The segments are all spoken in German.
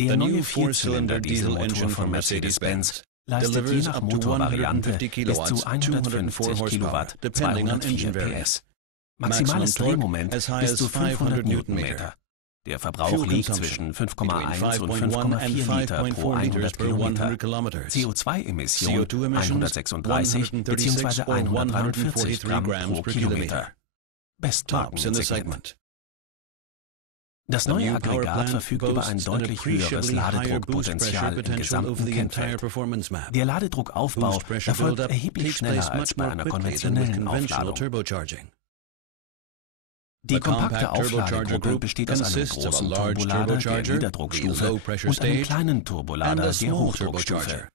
Der neue Vierzylinder-Dieselmotor von Mercedes-Benz leistet je nach Motorvariante bis zu 150 Kilowatt, 204 PS. Maximales Drehmoment bis zu 500 Newtonmeter. Der Verbrauch liegt zwischen 5,1 und 5,4 Liter pro 100 Kilometer. CO2-Emission 136 bzw. 143 Gramm pro Kilometer. Bestmarkensegment. Das neue Aggregat verfügt über ein deutlich höheres Ladedruckpotential im gesamten Kennfeld. Der Ladedruckaufbau erfolgt erheblich schneller als bei einer konventionellen Aufladung. Die kompakte Aufladegruppe besteht aus einem großen Turbolader der Niederdruckstufe und einem kleinen Turbolader der Hochdruckstufe.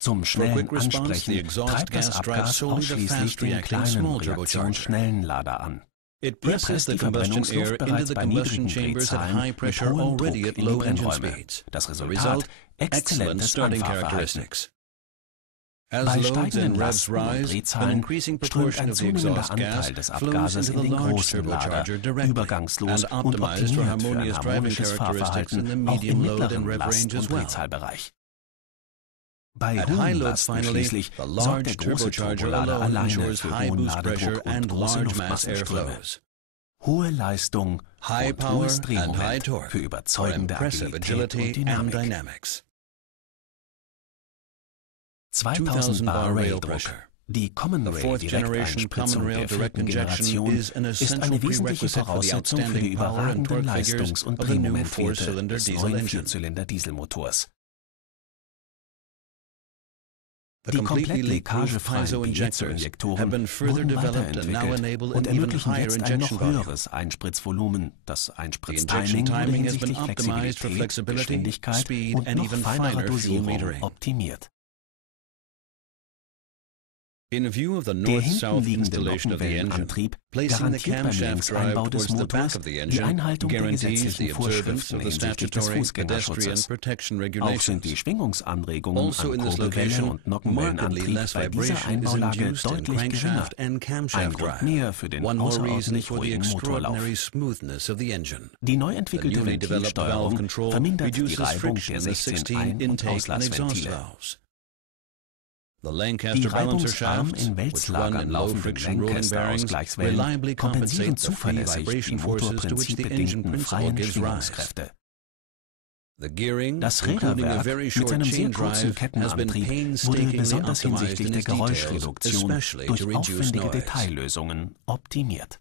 Zum schnellen Ansprechen treibt das Abgas ausschließlich den kleinen Reaktionsschnellenlader an. Er presst die Verbrennungsluft bereits bei niedrigen Drehzahlen mit hohem Druck in die Brennräume. Das Resultat: exzellentes Anfahrverhalten. Bei steigenden Lasten und Drehzahlen strömt ein zunehmender Anteil des Abgases in den großen Lader, übergangslos und optimiert für ein harmonisches Fahrverhalten auch im mittleren Last- und Drehzahlbereich. Bei hohen Lasten schließlich sorgt der große Turbolader alleine für hohen Ladedruck und große Luftmassenströme. Hohe Leistung und hohes Drehmoment für überzeugende Agilität und Dynamik. 2000 Bar Rail-Druck. Die Common Rail Direkteinspritzung der vierten Generation ist eine wesentliche Voraussetzung für die überragenden Leistungs- und Drehmomentwerte des neuen Vierzylinder-Dieselmotors. Die komplett leckagefreien Piezo-Injektoren wurden weiterentwickelt und ermöglichen jetzt ein noch höheres Einspritzvolumen. Das Einspritztiming wurde hinsichtlich Flexibilität, Geschwindigkeit und noch feinerer Dosierung optimiert. Der hinten liegende Nockenwellenantrieb garantiert beim Längseinbau des Motors die Einhaltung der gesetzlichen Vorschriften hinsichtlich des Fußgängerschutzes. Auch sind die Schwingungsanregungen an Kurbelwelle und Nockenwellenantrieb bei dieser Einbaulage deutlich geringer. Ein Grund mehr für den außerordentlich ruhigen Motorlauf. Die neu entwickelte Ventilsteuerung vermindert die Reibung der 16 Ein- und Auslassventile. Die reibungsarm in Wälzlagern laufenden Lenkkästeausgleichswellen kompensieren zuverlässig die motorprinzipbedingten freien Schwingungskräfte. Das Räderwerk mit seinem sehr kurzen Kettenantrieb wurde besonders hinsichtlich der Geräuschreduktion durch aufwendige Detaillösungen optimiert.